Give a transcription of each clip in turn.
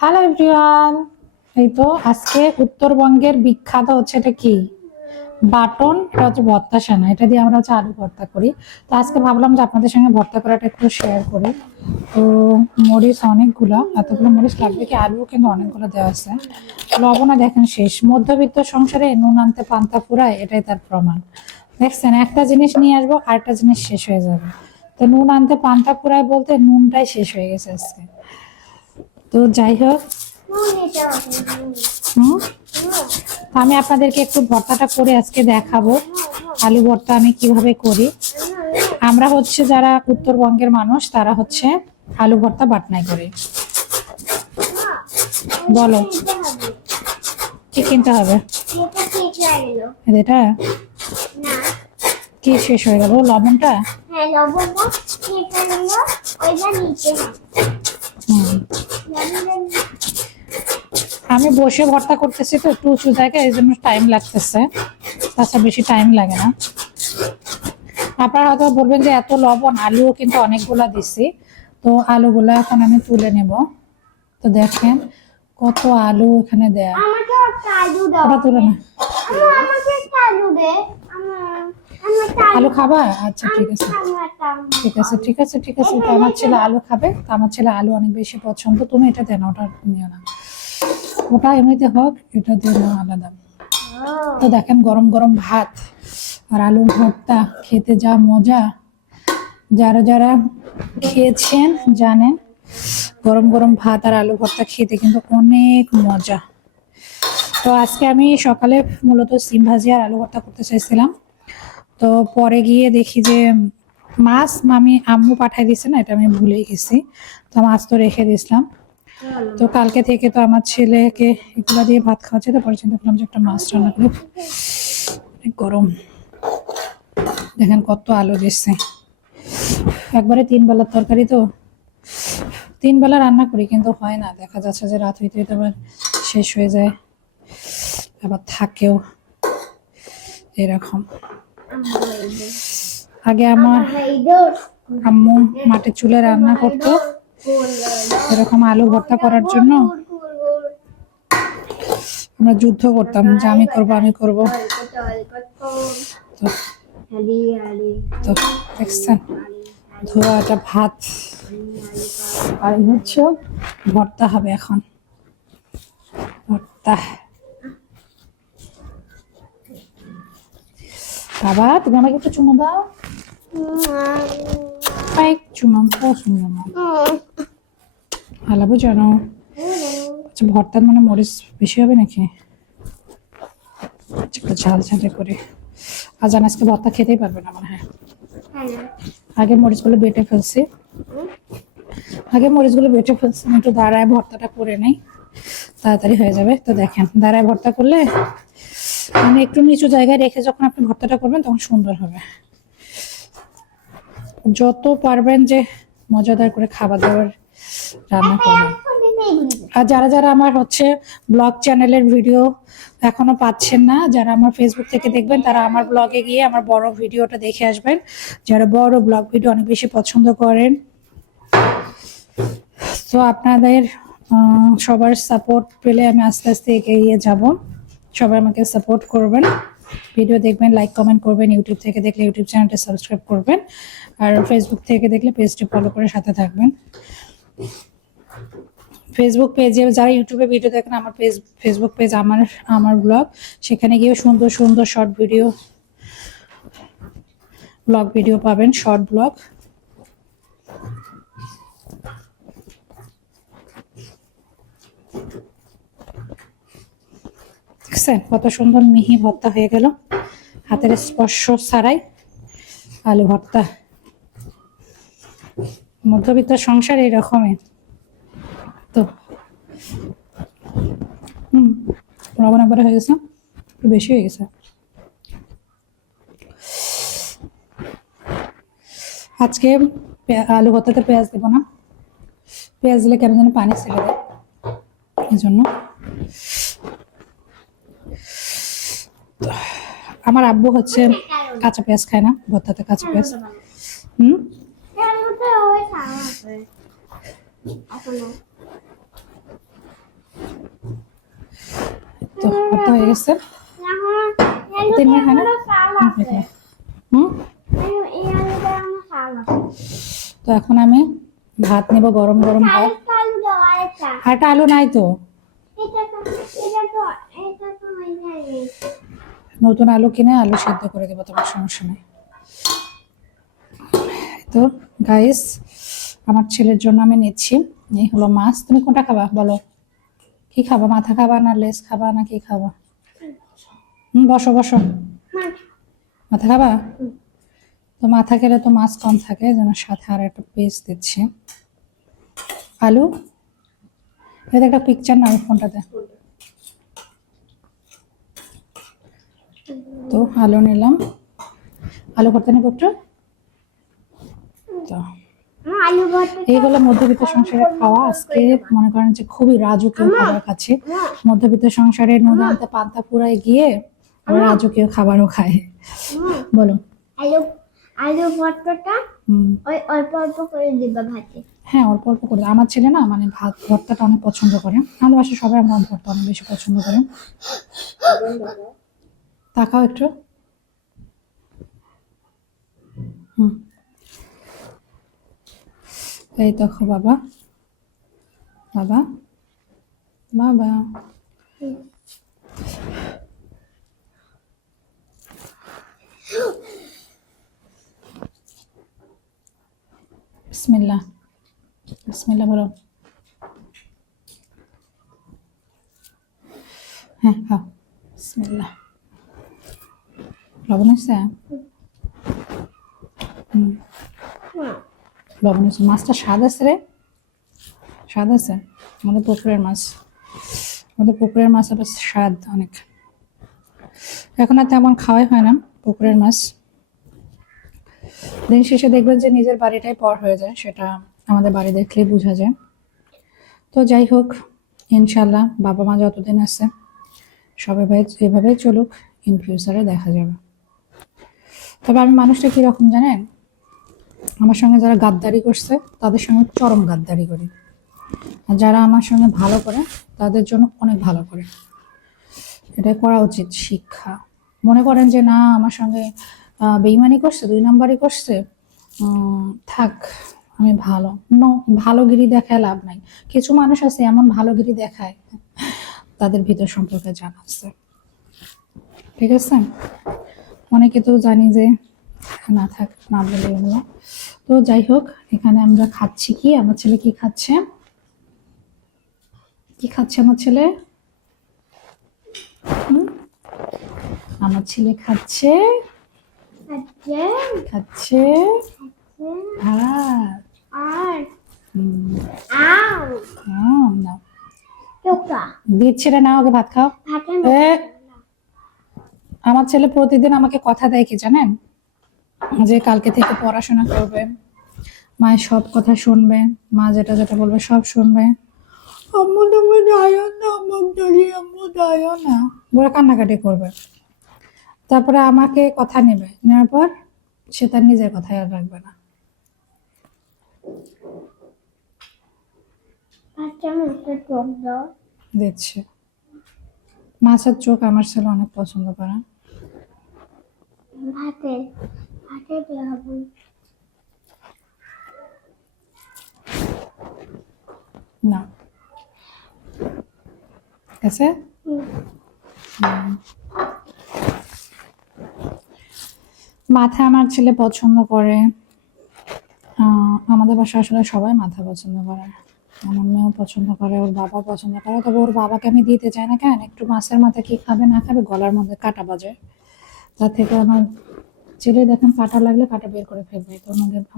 Hello everyone, এই তো আজকে উত্তরবঙ্গের বিখ্যাত হচ্ছে এটা কি বাটন, এটা হচ্ছে ভর্তা সানা। এটা দিয়ে আমরা হচ্ছে আলু ভর্তা করি। তো আজকে ভাবলাম যে আপনাদের সঙ্গে ভর্তা করাটা একটু শেয়ার করি। তো মরিচ অনেকগুলো, এতগুলো মরিচ লাগবে কি, আলু কিন্তু অনেকগুলো দেওয়া আছে। লবণা দেখেন শেষ। মধ্যবিত্ত সংসারে নুন আনতে পান্তা ফুরায়, এটাই তার প্রমাণ। দেখছেন, একটা জিনিস নিয়ে আসবো আরেকটা জিনিস শেষ হয়ে যাবে। তো নুন আনতে পান্তা ফুরায় বলতে নুনটাই শেষ হয়ে গেছে আজকে। তো যাই হোক, আমি আপনাদেরকে একটু ভর্তাটা করে আজকে দেখাবো। আলু ভর্তা আমি কিভাবে করি। আমরা হচ্ছে যারা উত্তরবঙ্গের মানুষ, তারা হচ্ছে আলু ভর্তা বাটনায় করে। বলো কি কিনতে হবে? এটা কি শেষ হয়ে গেল? লবণটা? আমি বসে ভর্তা করতেছি তো একটু উঁচু জায়গায়, এই জন্য টাইম লাগতেছে, তাছাড়া বেশি টাইম লাগে না। আপনারা হয়তো বলবেন যে এত লবণ, আলুও কিন্তু অনেকগুলা দিছি। তো আলুগুলা এখন আমি তুলে নেব। তো দেখেন কত আলু এখানে দেয়া। ওটা তুলে না, আলু খাবা? আচ্ছা ঠিক আছে ঠিক আছে ঠিক আছে ঠিক আছে। তো আমার ছেলে আলু খাবে, তো আমার ছেলে আলু অনেক বেশি পছন্দ। তুমি এটা দেন, ওটা নিও না, ওটা এমনিতে হোক, এটা দিয়ে নাও আলাদা। তো দেখেন গরম গরম ভাত আর আলুর ভর্তা খেতে যা মজা। যারা যারা খেয়েছেন জানেন, গরম গরম ভাত আর আলু ভর্তা খেতে কিন্তু অনেক মজা। তো আজকে আমি সকালে মূলত সিম ভাজি আর আলু ভর্তা করতে চাইছিলাম। তো পরে গিয়ে দেখি যে মাছ আম্মু পাঠাই দিছে না, এটা আমি ভুলেই গেছি। তো মাছ তো রেখে দিয়েছিলাম। তো কালকে থেকে তো আমার ছেলেকে এগুলা দিয়ে ভাত খাওয়াচ্ছে, তো পরে চিন্তা করলাম যে একটা মাছ রান্না করি। গরম দেখেন কত আলু দিচ্ছে। একবারে 3 বেলার তরকারি, তো 3 বেলা রান্না করি কিন্তু হয় না। দেখা যাচ্ছে যে রাত হইতে হইতে আবার শেষ হয়ে যায়, আবার থাকেও এরকম। আগে আমার আম্মু মাটির চুলে রান্না করতো এরকম আলু ভর্তা করার জন্য। আমরা যুদ্ধ করতাম যে আমি করবো আমি করবো। তো দেখছেন ধোয়াটা ভাত আর হচ্ছে ভর্তা হবে এখন। ভর্তা বাবা, তুমি আমাকে একটু চুমু দাও। চুমাম হালাবো জানো। আচ্ছা, ভর্তার মানে মরিচ বেশি হবে নাকি? একটু ঝাল ঝালে করে। আজান আজকে ভর্তা খেতেই পারবে না মনে হয়। আগে মরিচগুলো বেটে ফেলছি, একটু দাঁড়ায় ভর্তাটা করে নেই, তাড়াতাড়ি হয়ে যাবে। তো দেখেন দাঁড়ায় ভর্তা করলে মানে একটু নিচু জায়গায় রেখে যখন আপনি ভর্তাটা করবেন তখন সুন্দর হবে। যত পারবেন যে মজাদার করে খাবার দাবার রান্না করবেন। আর যারা যারা আমার হচ্ছে ব্লগ চ্যানেলের ভিডিও এখনো পাচ্ছেন না, যারা আমার ফেসবুক থেকে দেখবেন, তারা আমার ব্লগে গিয়ে আমার বড় ভিডিওটা দেখে আসবেন। যারা বড় ব্লগ ভিডিও অনেক বেশি পছন্দ করেন, তো আপনাদের সবার সাপোর্ট পেলে আমি আস্তে আস্তে এগিয়ে যাব। সবাই আমাকে সাপোর্ট করবেন, ভিডিও দেখবেন, লাইক কমেন্ট করবেন। ইউটিউব থেকে দেখলে ইউটিউব চ্যানেলটা সাবস্ক্রাইব করবেন, আর ফেসবুক থেকে দেখলে পেজটি ফলো করে সাথে থাকবেন। ফেসবুক পেজে যারা ইউটিউবে ভিডিও দেখেন, আমার ফেসবুক পেজ আমার ব্লগ, সেখানে গিয়ে সুন্দর সুন্দর শর্ট ভিডিও ব্লগ ভিডিও পাবেন, শর্ট ব্লগ। দেখছেন কত সুন্দর মিহি ভর্তা হয়ে গেল, হাতের স্পর্শ ছাড়াই আলু ভর্তা। মধ্যবিত্ত সংসার এরকমই তো। লবণ একবারে হয়ে গেছে, একটু বেশি হয়ে গেছে। আজকে আলু ভর্তাতে পেঁয়াজ দেবো না, পেঁয়াজ দিলে কেন যেন পানি ছেড়ে দেয়, এই জন্য। আমার আব্বু হচ্ছে কাঁচা পেঁয়াজ খায় না, ভর্তাতে কাঁচা পেঁয়াজ। তো ভাত হয়ে গেছে 3 মিনিট হয় না হুম তো এখন আমি ভাত নেব গরম গরম ভাত আর একটা আলু নাই তো নতুন আলু কিনে আলু সিদ্ধ করে দেবো তোমার সমস্যা নেই তো গাইস আমার ছেলের জন্য আমি নিচ্ছি এই হলো মাছ তুমি কোনটা খাবা বলো কি খাবা মাথা খাবা না লেজ খাবা না কি খাবা বসো বসো মাথা খাবা তো মাথা খেলে তো মাছ কম থাকে যেন সাথে আর একটা পিস দিচ্ছি আলু এটা একটা পিকচার না ফোনটাতে তো আলু নিলাম আলু করতে নেবো একটু তো এইগুলো মধ্যবিত্ত সংসারে খাওয়া আজকে মনে করেন যে খুবই রাজকীয় খাবার খাচ্ছি মধ্যবিত্ত সংসারে নুন আনতে পান্তা পুরায় গিয়ে আবার রাজকীয় খাবারও খায় বলো আলু ভর্তাটা ওই অল্প অল্প করে দিবা ভাতে হ্যাঁ অল্প অল্প করে আমার ছেলে না মানে ভাত ভর্তাটা অনেক পছন্দ করে আমাদের বাসায় সবাই আমরা ভর্তা অনেক বেশি পছন্দ করে তাকাও একটু এই দেখো বাবা বাবা বাবা বিসমিল্লাহ বিসমিল্লাহ বলো হ্যাঁ খাও বিসমিল্লাহ লবণ আছে লবণ আছে মাছটা স্বাদ আছে রে স্বাদ আছে আমাদের পুকুরের মাছ আবার স্বাদ অনেক এখন আর তেমন খাওয়াই হয় না পুকুরের মাছ দিন শেষে দেখবেন যে নিজের বাড়িটাই পর হয়ে যায় সেটা আমাদের বাড়ি দেখলেই বোঝা যায় তো যাই হোক ইনশাল্লাহ বাবা মা যতদিন আছে সবাই এভাবেই চলুক ইন ফিউচারে দেখা যাবে তবে আমি মানুষটা কিরকম জানেন আমার সঙ্গে যারা গাদ্দারি করছে তাদের সঙ্গে চরম গাদ্দারি করি আর যারা আমার সঙ্গে ভালো করে তাদের জন্য অনেক ভালো করে এটা করা উচিত শিক্ষা মনে করেন যে না আমার সঙ্গে বেইমানি করছে 2 নাম্বারই করছে থাক আমি ভালোগিরি দেখায় লাভ নাই কিছু মানুষ আছে এমন ভালোগিরি দেখায় তাদের ভিতর সম্পর্কে জানা আছে ঠিক আছে অনেকে তো জানি যে না থাক না বলে এগুলো তো যাই হোক এখানে আমরা খাচ্ছি কি আমার ছেলে কি খাচ্ছে আমার ছেলে আমার ছেলে খাচ্ছে দিচ্ছে না ওকে ভাত খাও আমার ছেলে প্রতিদিন আমাকে কথা দেয় কি জানেন যে কালকে থেকে পড়াশোনা করবে মায়ের সব কথা শুনবে মা যেটা যেটা বলবে সব শুনবে আম্মু তুমি দাও না আম্মু দাও না বলে কান্নাকাটি করবে তারপরে আমাকে কথা নেবে নেওয়ার পর সে তার নিজের কথা আর রাখবে না দিচ্ছে মাছের চোখ আমার ছেলে অনেক পছন্দ করে না আছে মাথা আমার ছেলে পছন্দ করে আমাদের বাসায় আসলে সবাই মাথা পছন্দ করে আমার মেয়েও পছন্দ করে ওর বাবা পছন্দ করে তবে ওর বাবাকে আমি দিতে চাই না কেন একটু মাছের মাথা কি খাবে না খাবে গলার মধ্যে কাটা বাজে তার থেকে আমার ছেলে দেখেন কাটা লাগলে কাটা বের করে ফেলবে তো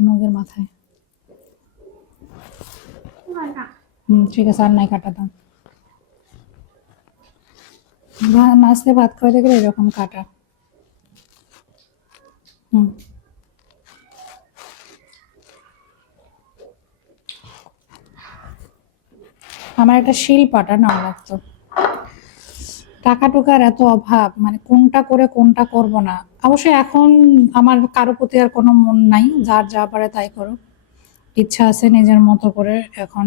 নগের মাথায় ঠিক আছে আর নাই কাটা দাম মাছ দিয়ে ভাত খাওয়াতে গেলে এরকম কাটা আমার একটা শিল পাটা না লাগতো টাকা টুকার এত অভাব মানে কোনটা করে কোনটা করব না অবশ্যই এখন আমার কারো প্রতি আর কোনো মন নাই যার যা পারে তাই করো ইচ্ছা আছে নিজের মতো করে এখন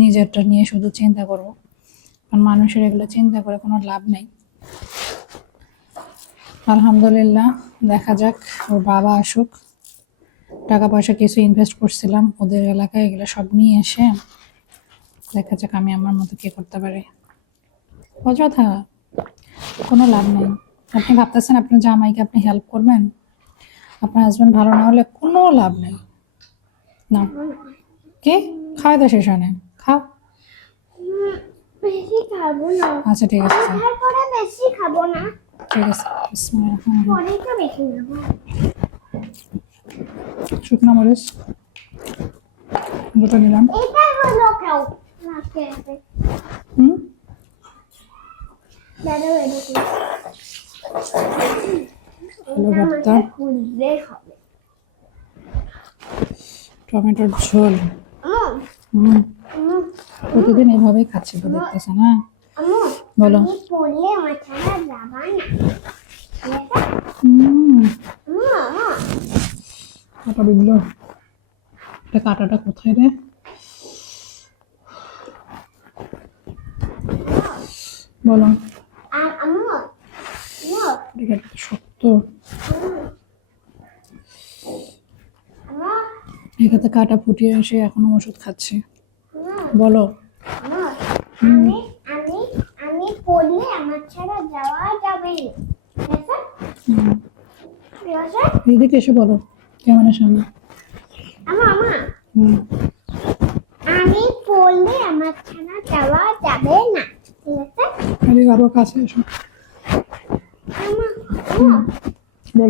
নিজেরটা নিয়ে শুধু চিন্তা করব এখন মানুষের এগুলো চিন্তা করে কোনো লাভ নেই। আলহামদুলিল্লাহ, দেখা যাক, ওর বাবা আসুক। টাকা পয়সা কিছু ইনভেস্ট করছিলাম ওদের এলাকায়, এগুলো সব নিয়ে এসে দেখা যাক আমি আমার মতো কি করতে পারি। অযথা কোনো লাভ নেই। আপনি ভাবতেছেন আপনার জামাইকে আপনি হেল্প করবেন, আপনার হাজবেন্ড ভালো না হলে কোনো লাভ নেই। না কি খাওয়া দাওয়া শেষ হয় না, খাও। বেশি খাবো না। আচ্ছা ঠিক আছে, তারপরে বেশি খাবো না। ঠিক আছে। বিসমিল্লাহ। পরে তো বেশি খাবো। শুকনো মরিচ দুটো নিলাম। এটা হলো খাও নাকে আছে হুম, দাদা এদিকে আলু ভর্তা, খুললে হবে টমেটোর ঝোল। আম্মু প্রতিদিন এভাবেই খাচ্ছি তো, দেখতেছে না? আম্মু বলো। আমি পড়লে আমার ছাড়া যাবা না। আম্মু কাটা বিগলো, এটা কাটাটা কোথায় রে? বলো। আম্মু এটা শক্ত, এখানে কাটা ফুটিয়ে এসে এখনো ওষুধ খাচ্ছি। বলো। আমি আমি আমি পড়লে আমার ছাড়া যাওয়া যাবে না। ঠিক আছে? এদিকে এসে বলো ক্যামেরার সামনে। আম্মু আমি পড়লে আমার ছাড়া যাওয়া যাবে না। ঠিক আছে? এদিকে আরো কাছে এসো, আম্মু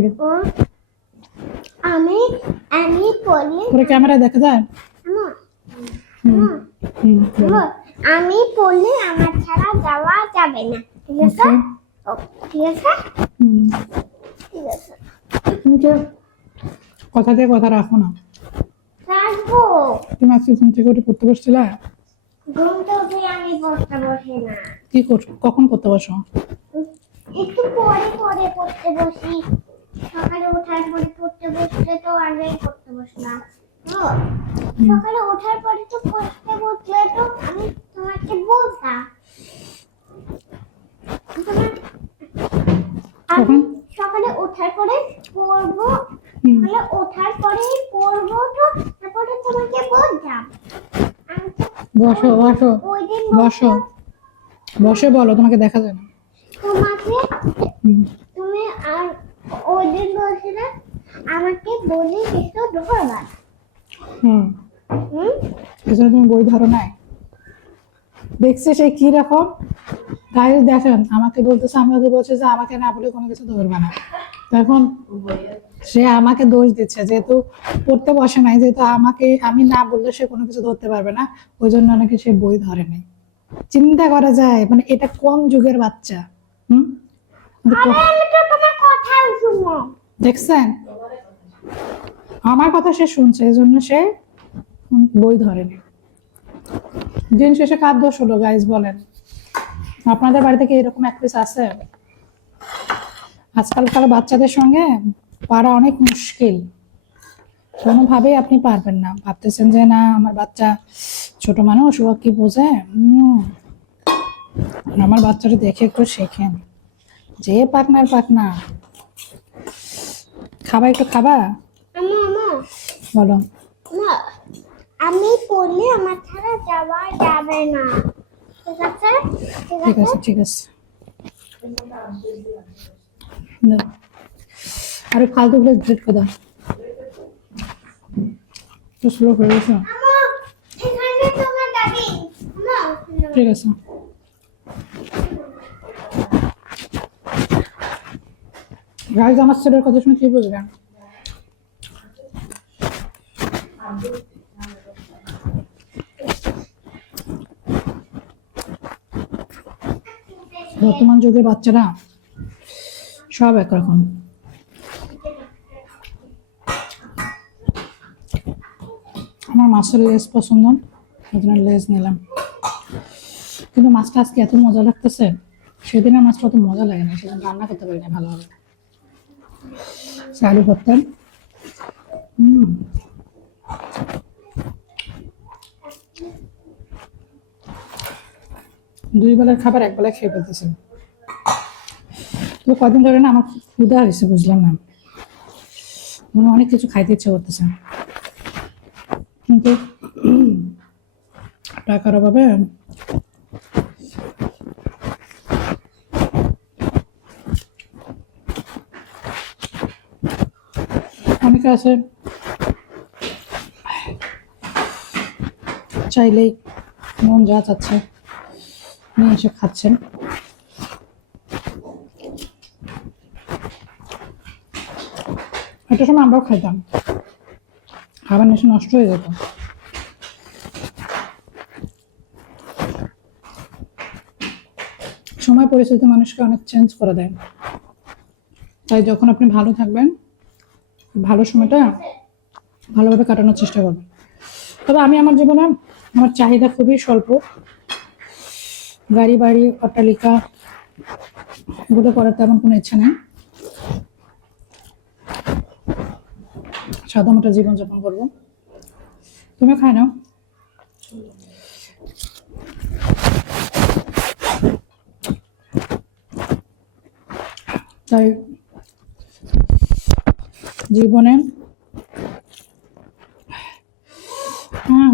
বলো। আমি আমি পড়লে পুরো ক্যামেরা দেখা যায়? আম্মু হুম হুম, বলো। আমি পড়লে আমার ছাড়া যাওয়া যাবে না। ঠিক আছে? ঠিক আছে? হুম, ঠিক আছে। তুমি তো কথা দিয়ে কথা রাখো না। রাখবো। তুমি আজকে ঘুম থেকে উঠে পড়তে বসছিলে? ঘুম তো উঠে আমি পড়তে বসি না। কি করছো, কখন পড়তে বসো? একটু পরে পরে পড়তে বসি। সকালে ওঠার পরে পড়তে বসতে তো আগেই পড়তে বসলাম। তো সকালে ওঠার পরে তো পড়তে বসলে তো আমি তোমাকে বলতাম। আমি সকালে ওঠার পরে পড়বো। সকালে ওঠার পরে পড়বো তো তারপরে তোমাকে বলতাম। আমি তো বসো বসো ওই দিন বসো, বসে বলো, তোমাকে দেখা যায় না। তোমাকে হুম, তুমি আর ওই দিন বলছিলে আমাকে বলি কিছু ধরবা। হুম, হুম এজন্য তুমি বই ধরো নাই? দেখছে সে কি রকম গাইজ, দেখেন আমাকে বলতেছে, আমাকে বলছে যে আমাকে না বলে কোনো কিছু ধরবে না। তখন সে আমাকে দোষ দিচ্ছে, যেহেতু পড়তে বসে নাই, যেহেতু আমাকে আমি না বললে সে কোনো কিছু ধরতে পারবে না, ওই জন্য নাকি সে বই ধরে নাই। চিন্তা করা যায়, মানে এটা কোন যুগের বাচ্চা। হুম, আমি তো তোমার কথাই শুনো। দেখছেন আমার কথা সে শুনছে, এই জন্য সে বই ধরেনি। দিন শেষে কার দোষ হলো গাইজ বলেন? আপনাদের বাড়িতে কি এরকম এক পিস আছে? আজকালকার বাচ্চাদের সঙ্গে পারা অনেক মুশকিল, কোনোভাবেই আপনি পারবেন না। ভাবতেছেন যে না আমার বাচ্চা ছোট মানুষ, ও কি বোঝে। আমার বাচ্চাটা দেখে একটু শেখেন, যে পাকনার পাকনা। খাবা, একটু খাবা? আম্মু বলো। না আমি পড়লে আমার ছাড়া যাওয়া যাবে না। ঠিক আছে? ঠিক আছে ঠিক আছে, দাও। আরে ফালতুগুলো ডিলিট করে দাও, তো স্লো হয়ে গেছে। আম্মু এখানে তোমার দাদি। আম্মু ঠিক আছে, গাইজ আমার ছেলের কথা শুনে কি বুঝলেন? বর্তমান যুগের বাচ্চারা সব একরকম। আমার মাছের লেজ পছন্দ, ওই জন্য লেজ নিলাম। কিন্তু মাছটা আজকে এত মজা লাগতেছে, সেদিনের মাছটা অত মজা লাগে না, সেদিন রান্না করতে পারি না ভালোভাবে। আলু ভর্তা, দুই বেলার খাবার এক বেলায় খেয়ে ফেলতেছে। তো কদিন ধরে না আমার খুব ক্ষুধা হয়েছে, বুঝলাম না, মানে অনেক কিছু খাইতে ইচ্ছে করতেছে, কিন্তু টাকার অভাবে অনেকে আছে চাইলেই মন যা চাচ্ছে নিয়ে এসে খাচ্ছেন। একটা সময় আমরাও খাইতাম, খাবার নেশা নষ্ট হয়ে যেত। সময় পরিস্থিতি মানুষকে অনেক চেঞ্জ করে দেয়, তাই যখন আপনি ভালো থাকবেন ভালো সময়টা ভালোভাবে কাটানোর চেষ্টা করবেন। তবে আমি আমার জীবনে আমার চাহিদা খুবই স্বল্প, গাড়ি বাড়ি অট্টালিকা এগুলো করার তেমন কোনো ইচ্ছা নেই, সাধারণত জীবনযাপন করবো। তুমি খায় নাও। তাই জীবনে হ্যাঁ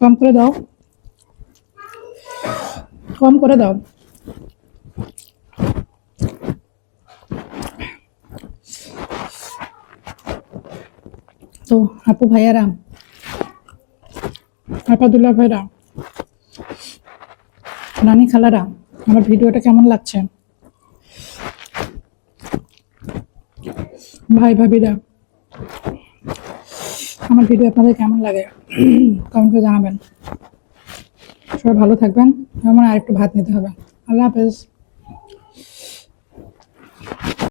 কম করে দাও, কম করে দাও। তো আপু ভাইয়ারা, আপাদুল্লাহ ভাইরা, নানি খালারা, আমার ভিডিওটা কেমন লাগছে? ভাই ভাবিরা, আমার ভিডিও আপনাদের কেমন লাগে কমেন্ট করে জানাবেন। সবাই ভালো থাকবেন। আমার আরেকটু ভাত নিতে হবে। আল্লাহ হাফেজ।